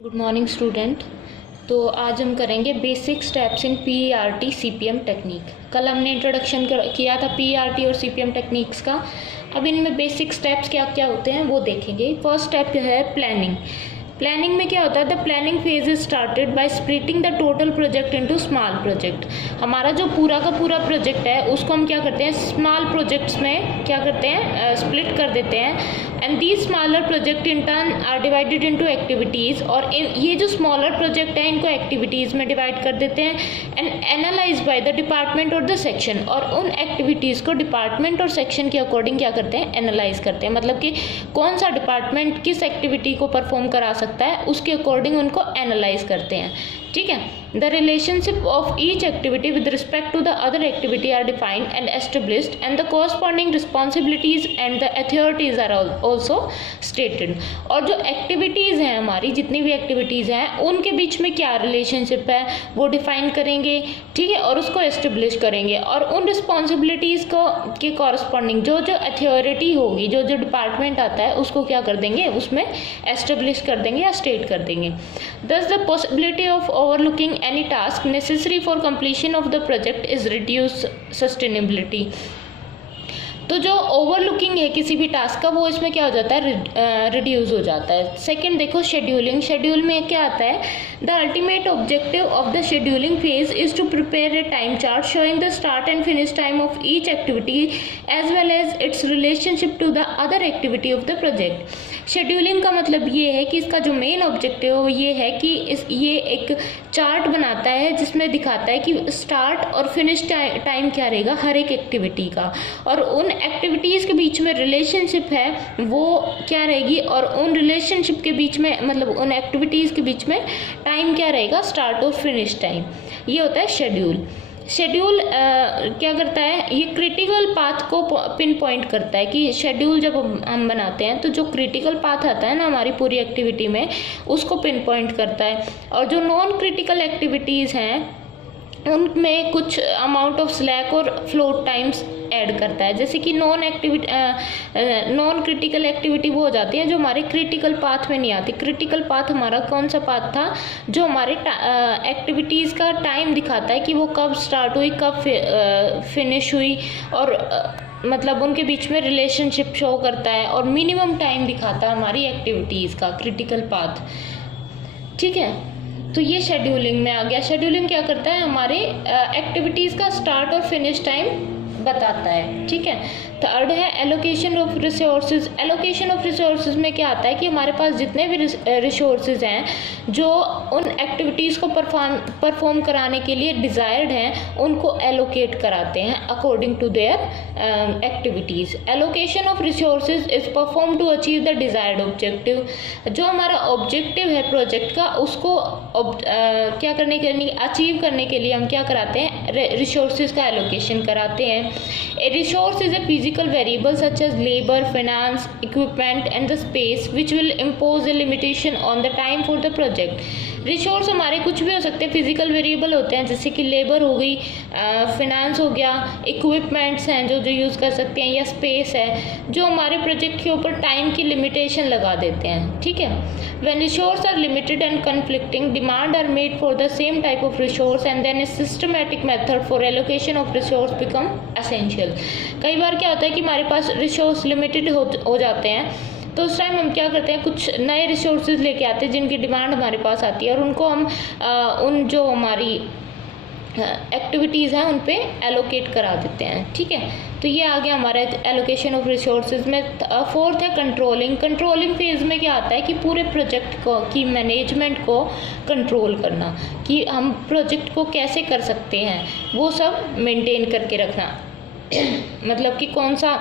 Good morning student. तो आज हम करेंगे basic steps in PERT CPM technique. कल हमने इंट्रोडक्शन किया था पीईआरटी और सीपीएम टेक्निक्स का। अब इनमें बेसिक स्टेप्स क्या क्या होते हैं वो देखेंगे। फर्स्ट स्टेप है प्लानिंग। प्लानिंग में क्या होता है, the planning phase is started by splitting the total project into small project. हमारा जो पूरा का पूरा प्रोजेक्ट है उसको हम क्या करते हैं, स्मॉल प्रोजेक्ट्स में क्या करते हैं, स्प्लिट कर देते हैं। And these smaller project in turn are divided into activities. और ये जो स्मॉलर प्रोजेक्ट है इनको एक्टिविटीज़ में डिवाइड कर देते हैं and analyze by the department और द सेक्शन। और उन एक्टिविटीज़ को डिपार्टमेंट और सेक्शन के अकॉर्डिंग क्या करते हैं, एनालाइज करते हैं। मतलब कि कौन सा डिपार्टमेंट किस एक्टिविटी को परफॉर्म करा सकता है उसके अकॉर्डिंग उनको एनालाइज करते हैं। ठीक है। The relationship of each activity with respect to the other activity are defined and established and the corresponding responsibilities and the authorities are also stated. और जो एक्टिविटीज़ हैं हमारी, जितनी भी एक्टिविटीज़ हैं उनके बीच में क्या रिलेशनशिप है वो डिफाइन करेंगे। ठीक है। और उसको एस्टेब्लिश करेंगे और उन रिस्पॉन्सिबिलिटीज़ को के कॉरस्पॉन्डिंग जो जो अथॉरिटी होगी, जो जो डिपार्टमेंट आता है उसको क्या कर देंगे, उसमें एस्टेब्लिश कर देंगे या स्टेट कर देंगे। दस the possibility of overlooking any task necessary for completion of the project is reduced sustainability। तो जो ओवरलुकिंग है किसी भी टास्क का वो इसमें क्या हो जाता है, रिड्यूस हो जाता है। सेकंड देखो शेड्यूलिंग। शेड्यूल में क्या आता है, the ultimate objective of the scheduling phase is to prepare a time chart showing the start and finish time of each activity as well as its relationship to the other activity of the project. Scheduling का मतलब ये है कि इसका जो main objective ये है कि ये एक चार्ट बनाता है जिसमें दिखाता है कि स्टार्ट और फिनिश टाइम क्या रहेगा हर एक एक्टिविटी का, और उन एक्टिविटीज़ के बीच में रिलेशनशिप है वो क्या रहेगी, और उन रिलेशनशिप के बीच में मतलब उन एक्टिविटीज़ के बीच में टाइम क्या रहेगा, स्टार्ट और फिनिश टाइम। ये होता है शेड्यूल। शेड्यूल क्या करता है, ये क्रिटिकल पाथ को पिन पॉइंट करता है कि शेड्यूल जब हम बनाते हैं तो जो क्रिटिकल पाथ आता है ना हमारी पूरी एक्टिविटी में उसको पिन पॉइंट करता है। और जो नॉन क्रिटिकल एक्टिविटीज़ हैं उनमें कुछ अमाउंट ऑफ स्लैक और फ्लोट टाइम्स ऐड करता है। जैसे कि नॉन क्रिटिकल एक्टिविटी वो हो जाती है जो हमारे क्रिटिकल पाथ में नहीं आती। क्रिटिकल पाथ हमारा कौन सा पाथ था, जो हमारे एक्टिविटीज़ का टाइम दिखाता है कि वो कब स्टार्ट हुई कब फिनिश हुई, और मतलब उनके बीच में रिलेशनशिप शो करता है, और मिनिमम टाइम दिखाता है हमारी एक्टिविटीज़ का क्रिटिकल पाथ। ठीक है। तो ये शेड्यूलिंग में आ गया। शेड्यूलिंग क्या करता है, हमारे एक्टिविटीज़ का स्टार्ट और फिनिश टाइम बताता है। ठीक है। थर्ड है allocation of resources. Allocation of resources में क्या आता है कि हमारे पास जितने भी रिसोर्सेज हैं जो उन एक्टिविटीज़ को परफॉर्म कराने के लिए डिज़ायर्ड हैं उनको एलोकेट कराते हैं according to their activities. Allocation of resources is perform to achieve the desired objective. जो हमारा ऑब्जेक्टिव है प्रोजेक्ट का उसको क्या करने के लिए, अचीव करने के लिए हम क्या कराते हैं, रिसोर्सेज का एलोकेशन कराते हैं। A resource is a physical variable such as labour, finance, equipment and the space which will impose a limitation on the time for the project. Resource हमारे कुछ भी हो सकते हैं, फिजिकल वेरिएबल होते हैं जैसे कि लेबर हो गई, फाइनेंस हो गया, इक्विपमेंट्स हैं जो यूज़ कर सकते हैं, या स्पेस है जो हमारे प्रोजेक्ट के ऊपर टाइम की लिमिटेशन लगा देते हैं। ठीक है। When resource are limited and conflicting demand are made for the same type of resource and then a systematic method for allocation of resource become essential. कई बार क्या होता है कि हमारे पास रिसोर्स लिमिटेड हो जाते हैं तो उस टाइम हम क्या करते हैं, कुछ नए रिसोर्सेज लेके आते हैं जिनकी डिमांड हमारे पास आती है और उनको हम उन जो हमारी एक्टिविटीज़ हैं उन पे एलोकेट करा देते हैं। ठीक है। तो ये आ गया हमारा एलोकेशन ऑफ रिसोर्सेज में। फोर्थ है कंट्रोलिंग। कंट्रोलिंग फेज में क्या आता है कि पूरे प्रोजेक्ट को की मैनेजमेंट को कंट्रोल करना, कि हम प्रोजेक्ट को कैसे कर सकते हैं वो सब मेंटेन करके रखना। मतलब कि कौन सा,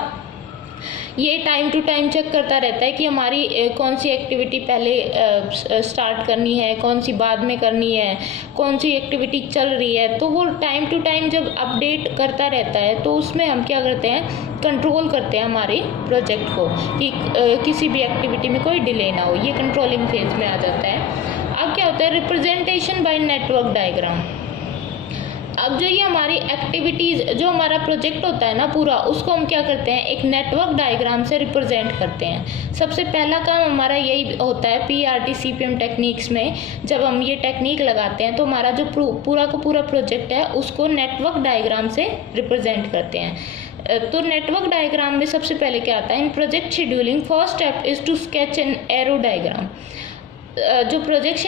ये टाइम टू टाइम चेक करता रहता है कि हमारी कौन सी एक्टिविटी पहले स्टार्ट करनी है, कौन सी बाद में करनी है, कौन सी एक्टिविटी चल रही है। तो वो टाइम टू टाइम जब अपडेट करता रहता है तो उसमें हम क्या करते हैं, कंट्रोल करते हैं हमारे प्रोजेक्ट को कि किसी भी एक्टिविटी में कोई डिले ना हो। ये कंट्रोलिंग फेज में आ जाता है। अब क्या होता है, रिप्रेजेंटेशन बाय नेटवर्क डायग्राम। अब जो ये हमारी एक्टिविटीज़, जो हमारा प्रोजेक्ट होता है ना पूरा, उसको हम क्या करते हैं, एक नेटवर्क डायग्राम से रिप्रेजेंट करते हैं। सबसे पहला काम हमारा यही होता है PRT CPM टेक्निक्स में। जब हम ये टेक्निक लगाते हैं तो हमारा जो पूरा का पूरा प्रोजेक्ट है उसको नेटवर्क डायग्राम से रिप्रेजेंट करते हैं। तो नेटवर्क डायग्राम में सबसे पहले क्या आता है, in project scheduling first step is to sketch an arrow diagram. जो प्रोजेक्ट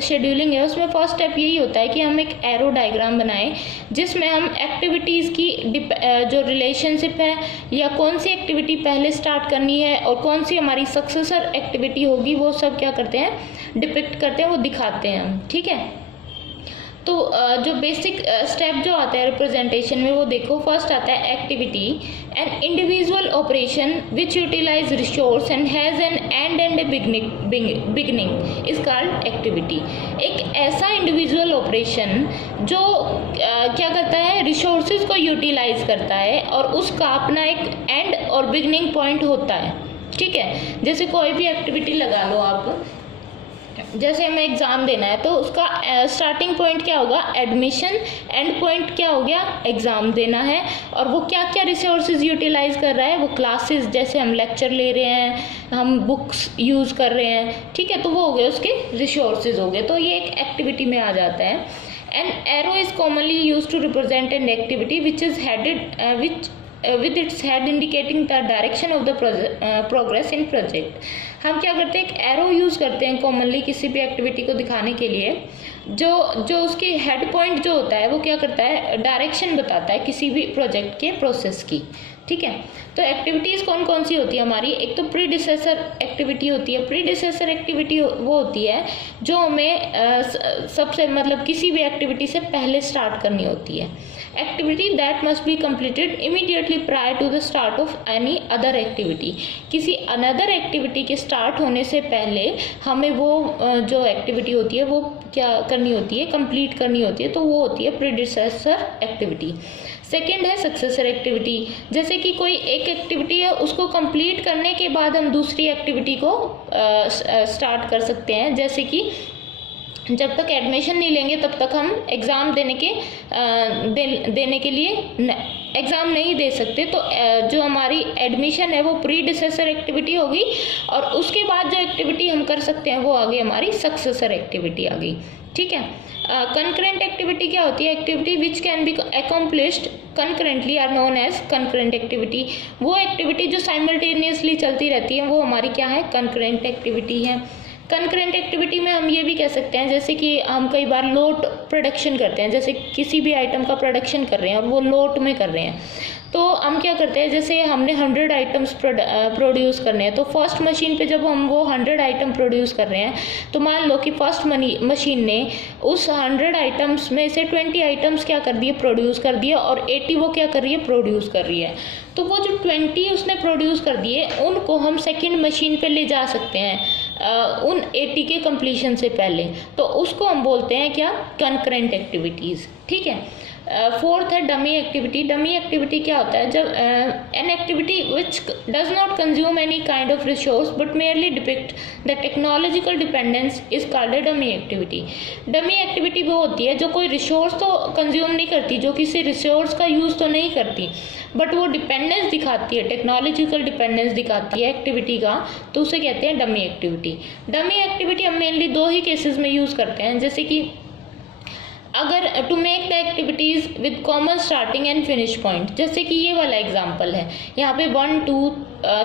शेड्यूलिंग है उसमें फर्स्ट स्टेप यही होता है कि हम एक एरो डायग्राम बनाएं जिसमें हम एक्टिविटीज़ की जो रिलेशनशिप है, या कौन सी एक्टिविटी पहले स्टार्ट करनी है और कौन सी हमारी सक्सेसर एक्टिविटी होगी, वो सब क्या करते हैं, डिपिक्ट करते हैं, वो दिखाते हैं हम। ठीक है, तो जो बेसिक स्टेप जो आता है रिप्रेजेंटेशन में, वो देखो फर्स्ट आता है activity. An individual operation which utilize resource and has an end a beginning is called activity. एक ऐसा इंडिविजुअल ऑपरेशन जो क्या करता है, रिसोर्सेज को यूटिलाइज करता है और उसका अपना एक एंड और बिगनिंग पॉइंट होता है। ठीक है, जैसे कोई भी एक्टिविटी लगा लो आप, जैसे हमें एग्ज़ाम देना है तो उसका स्टार्टिंग पॉइंट क्या होगा, एडमिशन, एंड पॉइंट क्या हो गया, एग्ज़ाम देना है। और वो क्या क्या रिसोर्सेज यूटिलाइज कर रहा है, वो क्लासेस, जैसे हम लेक्चर ले रहे हैं, हम बुक्स यूज़ कर रहे हैं। ठीक है, तो वो हो गए उसके रिसोर्सेज हो गए, तो ये एक एक्टिविटी में आ जाता है। An arrow is commonly use to represent an activity which is headed with its head indicating the direction of the progress in project। हम क्या करते हैं, एक एरो यूज़ करते हैं कॉमनली किसी भी एक्टिविटी को दिखाने के लिए। जो उसकी हेड पॉइंट जो होता है वो क्या करता है, डायरेक्शन बताता है किसी भी प्रोजेक्ट के प्रोसेस की। ठीक है, तो एक्टिविटीज़ कौन कौन सी होती है हमारी, एक तो प्रीडिसेसर एक्टिविटी होती है। प्रीडिसेसर एक्टिविटी वो होती है जो हमें सबसे मतलब किसी भी एक्टिविटी से पहले स्टार्ट करनी होती है। Activity that must be completed immediately prior to the start of any other activity. किसी अनदर एक्टिविटी के स्टार्ट होने से पहले हमें वो जो एक्टिविटी होती है वो क्या करनी होती है, कंप्लीट करनी होती है, तो वो होती है प्रीडिसेसर एक्टिविटी। सेकेंड है सक्सेसर एक्टिविटी। जैसे कि कोई एक एक्टिविटी है, उसको कंप्लीट करने के बाद हम दूसरी एक्टिविटी को स्टार्ट कर सकते हैं। जैसे कि जब तक एडमिशन नहीं लेंगे तब तक हम एग्ज़ाम देने के लिए एग्ज़ाम नहीं दे सकते। तो जो हमारी एडमिशन है वो प्रीडिसेसर एक्टिविटी होगी, और उसके बाद जो एक्टिविटी हम कर सकते हैं वो आ गई हमारी सक्सेसर एक्टिविटी आ गई। ठीक है, कंकरेंट एक्टिविटी क्या होती है, activity which can be accomplished concurrently are known as concurrent activity. वो एक्टिविटी जो साइमल्टेनियसली चलती रहती है वो हमारी क्या है, कंकरेंट एक्टिविटी है। कंकरेंट एक्टिविटी में हम ये भी कह सकते हैं, जैसे कि हम कई बार लोट प्रोडक्शन करते हैं, जैसे किसी भी आइटम का प्रोडक्शन कर रहे हैं और वो लोट में कर रहे हैं, तो हम क्या करते हैं, जैसे हमने 100 आइटम्स प्रोड्यूस करने हैं, तो फर्स्ट मशीन पे जब हम वो 100 आइटम प्रोड्यूस कर रहे हैं, तो मान लो कि फर्स्ट मशीन ने उस 100 आइटम्स में से 20 आइटम्स क्या कर दिए, प्रोड्यूस कर दिए, और 80 वो क्या कर रही है, प्रोड्यूस कर रही है। तो वो जो 20 उसने प्रोड्यूस कर दिए उनको हम सेकेंड मशीन पे ले जा सकते हैं उन 80 के कंप्लीशन से पहले, तो उसको हम बोलते हैं क्या, कंकरेंट एक्टिविटीज़। ठीक है, फोर्थ है डमी एक्टिविटी। डमी एक्टिविटी क्या होता है, जब N activity which does not consume any kind of resource but merely depict the technological dependence is called a dummy activity. Dummy activity वो होती है जो कोई रिसोर्स तो कंज्यूम नहीं करती, जो किसी रिसोर्स का यूज़ तो नहीं करती, बट वो डिपेंडेंस दिखाती है, टेक्नोलॉजिकल डिपेंडेंस दिखाती है एक्टिविटी का, तो उसे कहते हैं डमी एक्टिविटी। डमी एक्टिविटी हम मेनली 2 ही केसेस में यूज़ करते हैं, जैसे कि अगर to make the activities with common starting and finish point, जैसे कि ये वाला एग्जांपल है, यहाँ पे 1 2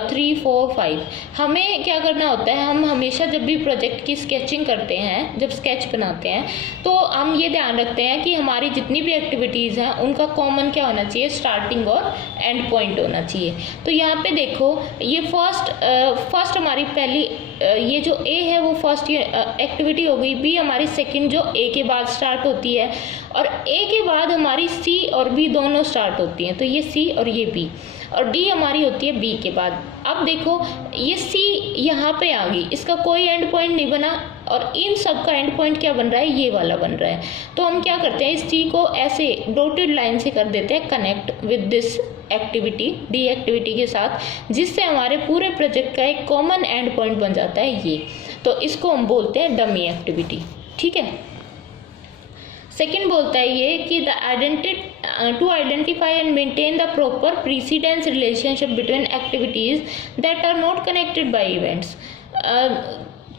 3 4 5 हमें क्या करना होता है, हम हमेशा जब भी प्रोजेक्ट की स्केचिंग करते हैं, जब स्केच बनाते हैं, तो हम ये ध्यान रखते हैं कि हमारी जितनी भी एक्टिविटीज़ हैं उनका कॉमन क्या होना चाहिए, स्टार्टिंग और एंड पॉइंट होना चाहिए। तो यहाँ पे देखो ये फर्स्ट हमारी पहली ये जो ए है वो फर्स्ट एक्टिविटी हो गई, बी हमारी सेकंड जो ए के बाद स्टार्ट होती है, और ए के बाद हमारी सी और बी दोनों स्टार्ट होती हैं, तो ये सी और ये बी, और डी हमारी होती है बी के बाद। अब देखो ये सी यहाँ पे आ गई, इसका कोई एंड पॉइंट नहीं बना, और इन सब का एंड पॉइंट क्या बन रहा है, ये वाला बन रहा है। तो हम क्या करते हैं, इस सी को ऐसे डॉटेड लाइन से कर देते हैं connect with this activity, D activity के साथ, जिससे हमारे पूरे प्रोजेक्ट का एक कॉमन एंड पॉइंट बन जाता है ये। तो इसको हम बोलते हैं डमी एक्टिविटी। ठीक है, सेकेंड बोलता है ये कि to identify and maintain the proper precedence relationship between activities that are not connected by events.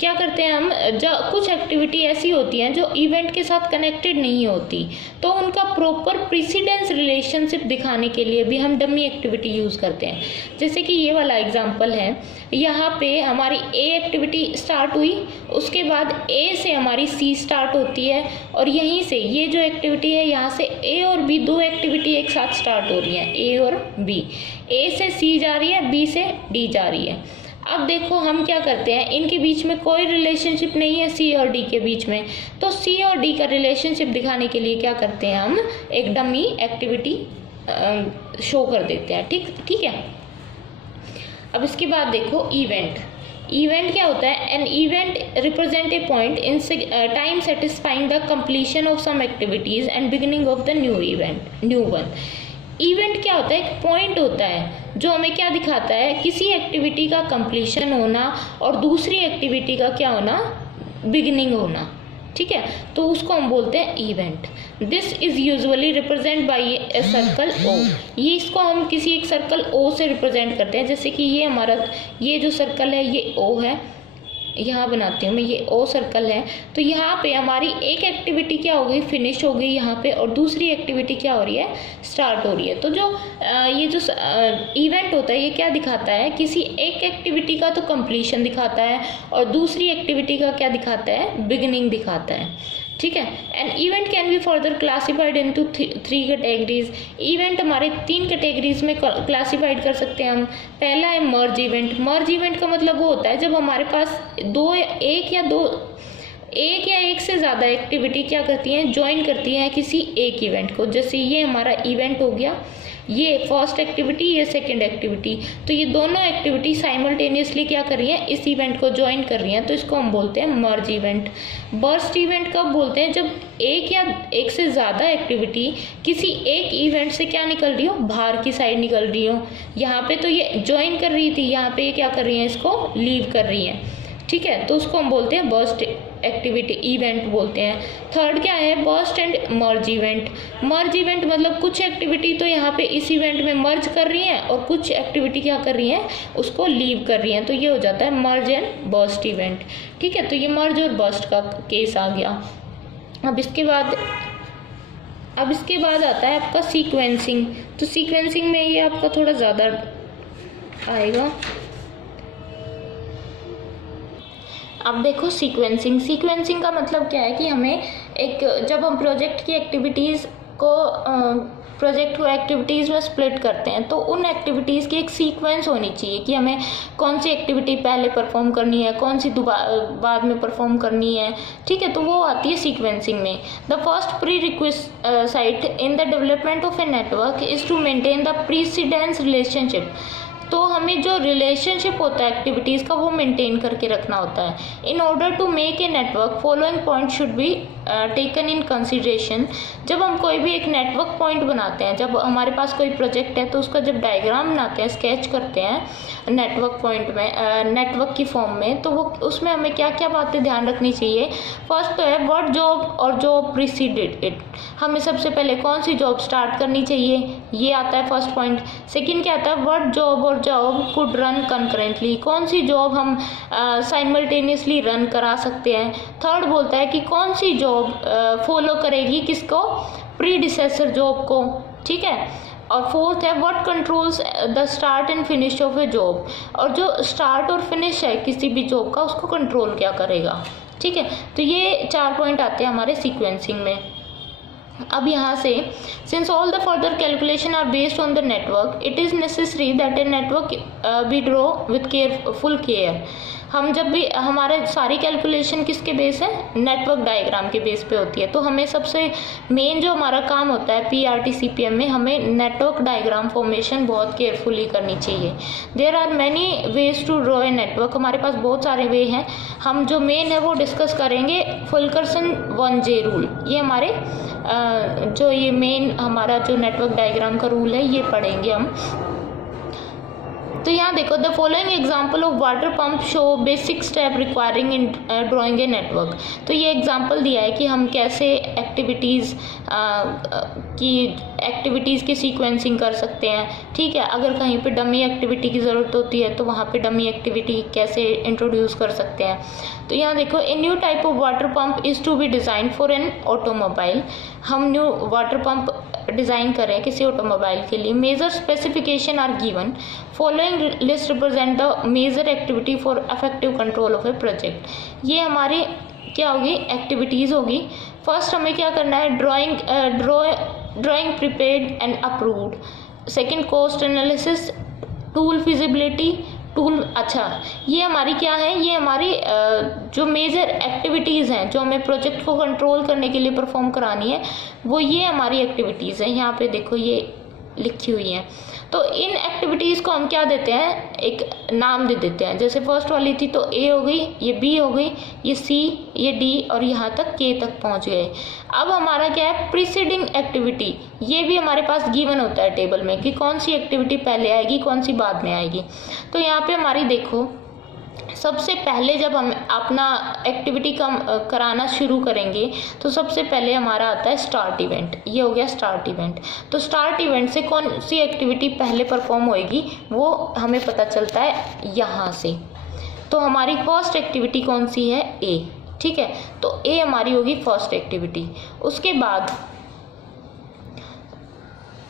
क्या करते हैं हम, जो कुछ एक्टिविटी ऐसी होती हैं जो इवेंट के साथ कनेक्टेड नहीं होती, तो उनका प्रॉपर प्रीसीडेंस रिलेशनशिप दिखाने के लिए भी हम डमी एक्टिविटी यूज़ करते हैं। जैसे कि ये वाला एग्जांपल है, यहाँ पे हमारी ए एक्टिविटी स्टार्ट हुई, उसके बाद ए से हमारी सी स्टार्ट होती है, और यहीं से ये जो एक्टिविटी है यहाँ से ए और बी दो एक्टिविटी एक साथ स्टार्ट हो रही हैं, ए और बी। ए से सी जा रही है, बी से डी जा रही है। अब देखो हम क्या करते हैं, इनके बीच में कोई रिलेशनशिप नहीं है सी और डी के बीच में, तो सी और डी का रिलेशनशिप दिखाने के लिए क्या करते हैं, हम एक डमी एक्टिविटी शो कर देते हैं। ठीक है। अब इसके बाद देखो इवेंट। इवेंट क्या होता है, an event represent a point in time satisfying the completion of some activities and beginning of the new one. Event क्या होता है, एक पॉइंट होता है जो हमें क्या दिखाता है, किसी एक्टिविटी का कंप्लीशन होना और दूसरी एक्टिविटी का क्या होना, बिगिनिंग होना। ठीक है, तो उसको हम बोलते हैं event. This is usually represent by a circle O. ये इसको हम किसी एक सर्कल ओ से रिप्रेजेंट करते हैं। जैसे कि ये हमारा ये जो सर्कल है ये ओ है, यहाँ बनाती हूँ मैं, ये ओ सर्कल है। तो यहाँ पे हमारी एक एक्टिविटी क्या हो गई, फिनिश हो गई यहाँ पे, और दूसरी एक्टिविटी क्या हो रही है, स्टार्ट हो रही है। तो जो ये जो इवेंट होता है ये क्या दिखाता है, किसी एक एक्टिविटी का तो कंप्लीशन दिखाता है और दूसरी एक्टिविटी का क्या दिखाता है, बिगिनिंग दिखाता है। ठीक है। An event can be further classified into 3 categories. Event हमारे 3 कैटेगरीज में क्लासिफाइड कर सकते हैं हम। पहला है मर्ज इवेंट। मर्ज इवेंट का मतलब वो होता है जब हमारे पास एक या एक से ज़्यादा एक्टिविटी क्या करती हैं, ज्वाइन करती हैं किसी एक इवेंट को। जैसे ये हमारा इवेंट हो गया, ये फर्स्ट एक्टिविटी, ये सेकंड एक्टिविटी, तो ये दोनों एक्टिविटी साइमल्टेनियसली क्या कर रही हैं, इस इवेंट को ज्वाइन कर रही हैं, तो इसको हम बोलते हैं मर्ज इवेंट। बर्स्ट इवेंट कब बोलते हैं, जब एक या एक से ज़्यादा एक्टिविटी किसी एक इवेंट से क्या निकल रही हो, बाहर की साइड निकल रही हो। यहाँ पे तो ये ज्वाइन कर रही थी, यहाँ पे ये क्या कर रही है, इसको लीव कर रही है। ठीक है, तो उसको हम बोलते हैं बर्स्ट एक्टिविटी इवेंट बोलते हैं। थर्ड क्या है, burst and merge event. Merge event मतलब कुछ एक्टिविटी तो यहाँ पे इस इवेंट में मर्ज कर रही हैं और कुछ एक्टिविटी क्या कर रही हैं, उसको लीव कर रही हैं, तो ये हो जाता है मर्ज एंड बर्स्ट इवेंट। ठीक है, तो ये मर्ज और बर्स्ट का केस आ गया। अब इसके बाद आता है आपका सीक्वेंसिंग। तो सीक्वेंसिंग में ये आपका थोड़ा ज़्यादा आएगा। अब देखो सीक्वेंसिंग का मतलब क्या है कि हमें जब हम प्रोजेक्ट की एक्टिविटीज़ में स्प्लिट करते हैं तो उन एक्टिविटीज़ की एक सीक्वेंस होनी चाहिए कि हमें कौन सी एक्टिविटी पहले परफॉर्म करनी है, कौन सी बाद में परफॉर्म करनी है। ठीक है, तो वो आती है सीक्वेंसिंग में। The first prerequisite in the development of a network is to maintain the precedence relationship. तो हमें जो रिलेशनशिप होता है एक्टिविटीज़ का वो मेंटेन करके रखना होता है। In order to make a network following point should be taken in consideration. जब हम कोई भी एक नेटवर्क पॉइंट बनाते हैं, जब हमारे पास कोई प्रोजेक्ट है तो उसका जब डायग्राम बनाते हैं, स्केच करते हैं नेटवर्क पॉइंट में, नेटवर्क की फॉर्म में, तो वो उसमें हमें क्या क्या बातें ध्यान रखनी चाहिए। फर्स्ट तो है व्हाट जॉब और जॉब प्रीसीडेड इट। हमें सबसे पहले कौन सी जॉब स्टार्ट करनी चाहिए, ये आता है फर्स्ट पॉइंट। सेकेंड क्या आता है, व्हाट जॉब और जॉब कुड रन कंकरेंटली। कौन सी जॉब हम साइमल्टेनियसली रन करा सकते हैं। थर्ड बोलता है कि कौन सी जॉब फॉलो करेगी किसको, प्रीडिसेसर जॉब को। ठीक है, और फोर्थ है what controls the start and finish off A job. और जो स्टार्ट और फिनिश है किसी भी जॉब का उसको कंट्रोल क्या करेगा। ठीक है, तो ये 4 पॉइंट आते हैं हमारे सीक्वेंसिंग में। अब यहाँ से since all the further calculation are based on the network it is necessary that a network be draw with full care. हम जब भी हमारे सारी कैलकुलेशन किसके बेस है, नेटवर्क डायग्राम के बेस पे होती है। तो हमें सबसे मेन जो हमारा काम होता है PRT CPM में, हमें नेटवर्क डायग्राम फॉर्मेशन बहुत केयरफुली करनी चाहिए। There are many ways to draw a network. हमारे पास बहुत सारे वे हैं, हम जो मेन है वो डिस्कस करेंगे। फुलकरसन 1J रूल, ये हमारे जो ये मेन हमारा जो नेटवर्क डायग्राम का रूल है ये पढ़ेंगे हम। तो यहाँ देखो, the following example of water pump show basic step requiring in drawing a network. तो ये एग्जाम्पल दिया है कि हम कैसे एक्टिविटीज़ की सीक्वेंसिंग कर सकते हैं। ठीक है, अगर कहीं पे डमी एक्टिविटी की ज़रूरत होती है तो वहाँ पे डमी एक्टिविटी कैसे इंट्रोड्यूस कर सकते हैं। तो यहाँ देखो, a new type of water pump is to be design for an automobile. हम न्यू वाटर पंप डिज़ाइन करें किसी ऑटोमोबाइल के लिए। Major specification are given, following list represent the major activity for effective control of a project. ये हमारी क्या होगी, activities होगी। फर्स्ट हमें क्या करना है, drawing prepared and approved. Second, cost analysis, tool feasibility, tool. अच्छा, ये हमारी क्या है, ये हमारी जो मेजर एक्टिविटीज़ हैं जो हमें प्रोजेक्ट को कंट्रोल करने के लिए परफॉर्म करानी है, वो ये हमारी एक्टिविटीज़ हैं। यहाँ पे देखो ये लिखी हुई हैं। तो इन एक्टिविटीज़ को हम क्या देते हैं, एक नाम दे देते हैं। जैसे फर्स्ट वाली थी तो ए हो गई, ये बी हो गई, ये सी, ये डी और यहाँ तक के तक पहुँच गए। अब हमारा क्या है, प्रीसीडिंग एक्टिविटी। ये भी हमारे पास गिवन होता है टेबल में कि कौन सी एक्टिविटी पहले आएगी, कौन सी बाद में आएगी। तो यहाँ पे हमारी देखो, सबसे पहले जब हम अपना एक्टिविटी कराना शुरू करेंगे तो सबसे पहले हमारा आता है स्टार्ट इवेंट। ये हो गया स्टार्ट इवेंट। तो स्टार्ट इवेंट से कौन सी एक्टिविटी पहले परफॉर्म होएगी वो हमें पता चलता है यहाँ से। तो हमारी फर्स्ट एक्टिविटी कौन सी है, ए। ठीक है, तो ए हमारी होगी फर्स्ट एक्टिविटी। उसके बाद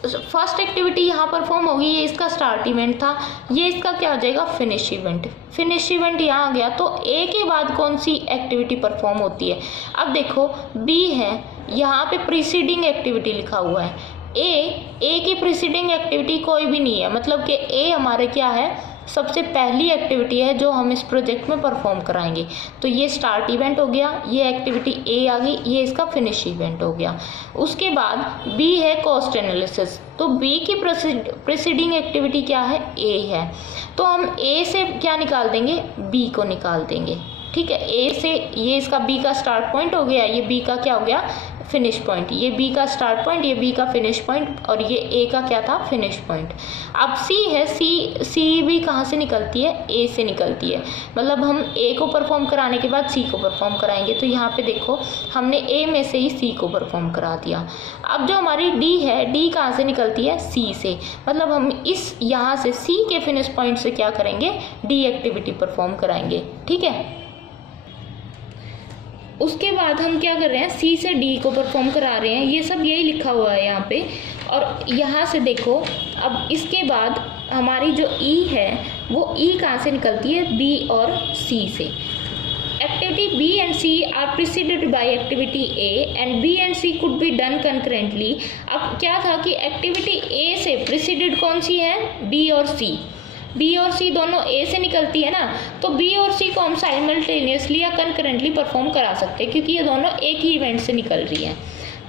फर्स्ट एक्टिविटी यहाँ परफॉर्म होगी, ये इसका स्टार्ट इवेंट था। ये इसका क्या हो जाएगा, फिनिश इवेंट। फिनिश इवेंट यहाँ आ गया। तो ए के बाद कौन सी एक्टिविटी परफॉर्म होती है। अब देखो, बी है, यहाँ पे प्रीसीडिंग एक्टिविटी लिखा हुआ है। ए की प्रीसीडिंग एक्टिविटी कोई भी नहीं है, मतलब कि ए हमारे क्या है, सबसे पहली एक्टिविटी है जो हम इस प्रोजेक्ट में परफॉर्म कराएंगे। तो ये स्टार्ट इवेंट हो गया, ये एक्टिविटी ए आ गई, ये इसका फिनिश इवेंट हो गया। उसके बाद बी है कॉस्ट एनालिसिस। तो बी की प्रीसीडिंग एक्टिविटी क्या है, ए है। तो हम ए से क्या निकाल देंगे, बी को निकाल देंगे। ठीक है, ए से ये इसका बी का स्टार्ट पॉइंट हो गया, ये बी का क्या हो गया, फिनिश पॉइंट। ये बी का स्टार्ट पॉइंट, ये बी का फिनिश पॉइंट और ये ए का क्या था, फिनिश पॉइंट। अब सी है, सी भी कहाँ से निकलती है, ए से निकलती है। मतलब हम ए को परफॉर्म कराने के बाद सी को परफॉर्म कराएंगे। तो यहाँ पे देखो, हमने ए में से ही सी को परफॉर्म करा दिया। अब जो हमारी डी है, डी कहाँ से निकलती है, सी से। मतलब हम इस यहाँ से सी के फिनिश पॉइंट से क्या करेंगे, डी एक्टिविटी परफॉर्म कराएंगे। ठीक है, उसके बाद हम क्या कर रहे हैं, सी से डी को परफॉर्म करा रहे हैं। ये सब यही लिखा हुआ है यहाँ पे। और यहाँ से देखो, अब इसके बाद हमारी जो ई है वो ई कहाँ से निकलती है, बी और सी से। Activity B and C are preceded by activity A and B and C could be done concurrently. अब क्या था कि एक्टिविटी ए से प्रीसीडेड कौन सी है, बी और सी। बी और सी दोनों ए से निकलती है ना, तो बी और सी को हम साइमल्टेनियसली या कंकरेंटली परफॉर्म करा सकते हैं क्योंकि ये दोनों एक ही इवेंट से निकल रही हैं।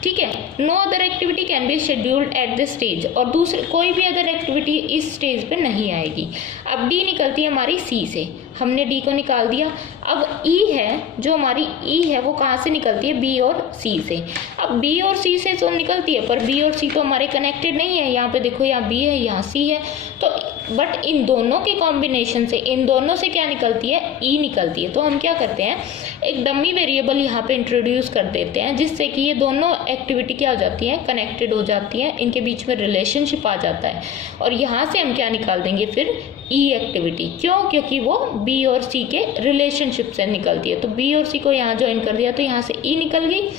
ठीक है, no other activity can be scheduled at this stage. और दूसरे कोई भी अदर एक्टिविटी इस स्टेज पे नहीं आएगी। अब डी निकलती है हमारी सी से, हमने डी को निकाल दिया। अब ई है, जो हमारी ई है वो कहाँ से निकलती है, बी और सी से। अब बी और सी से तो निकलती है, पर बी और सी तो हमारे कनेक्टेड नहीं है। यहाँ पे देखो, यहाँ बी है, यहाँ सी है। तो बट इन दोनों के कॉम्बिनेशन से, इन दोनों से क्या निकलती है, ई निकलती है। तो हम क्या करते हैं, एक डमी वेरिएबल यहाँ पे इंट्रोड्यूस कर देते हैं जिससे कि ये दोनों एक्टिविटी क्या हो जाती है, कनेक्टेड हो जाती हैं, इनके बीच में रिलेशनशिप आ जाता है। और यहाँ से हम क्या निकाल देंगे फिर, ई एक्टिविटी। क्यों, क्योंकि वो बी और सी के रिलेशनशिप से निकलती है। तो बी और सी को यहाँ ज्वाइन कर दिया तो यहाँ से ई निकल गई।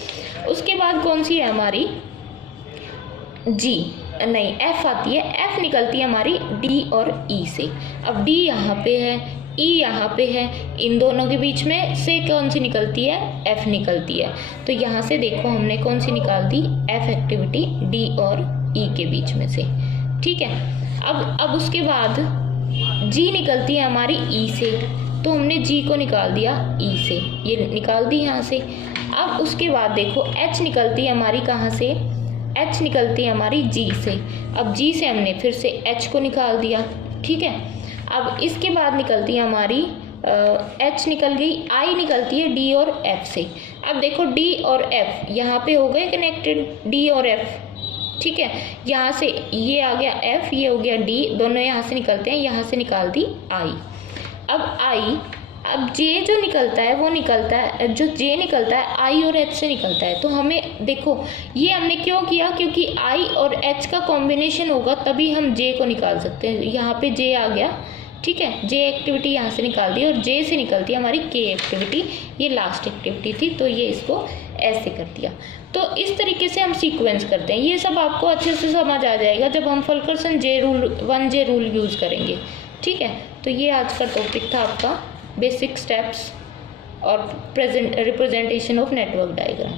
उसके बाद कौन सी है हमारी, जी नहीं, एफ आती है। एफ निकलती है हमारी डी और ई से। अब डी यहाँ पे है, ई यहाँ पे है, इन दोनों के बीच में से कौन सी निकलती है, एफ निकलती है। तो यहाँ से देखो हमने कौन सी निकाल दी, एफ एक्टिविटी डी और ई के बीच में से। ठीक है, अब उसके बाद जी निकलती है हमारी ई से, तो हमने जी को निकाल दिया ई से, ये निकाल दी यहाँ से। अब उसके बाद देखो एच निकलती है हमारी कहाँ से, एच निकलती है हमारी जी से। अब जी से हमने फिर से एच को निकाल दिया। ठीक है, अब इसके बाद निकलती है हमारी एच निकल गई, आई निकलती है डी और एफ से। अब देखो डी और एफ यहाँ पे हो गए कनेक्टेड, डी और एफ। ठीक है, यहाँ से ये आ गया F, ये हो गया D, दोनों यहाँ से निकलते हैं, यहाँ से निकाल दी I। अब J जो निकलता है वो निकलता है, जो J निकलता है I और H से निकलता है। तो हमें देखो ये हमने क्यों किया, क्योंकि I और H का कॉम्बिनेशन होगा तभी हम J को निकाल सकते हैं। यहाँ पे J आ गया, ठीक है, J एक्टिविटी यहाँ से निकाल दी और J से निकलती है हमारी K एक्टिविटी, ये लास्ट एक्टिविटी थी, तो ये इसको ऐसे कर दिया। तो इस तरीके से हम सीक्वेंस करते हैं। ये सब आपको अच्छे से समझ आ जाएगा जब हम फुल्करसन वन जे रूल यूज़ करेंगे, ठीक है। तो ये आज का टॉपिक था आपका बेसिक स्टेप्स और रिप्रेजेंटेशन ऑफ नेटवर्क डायग्राम।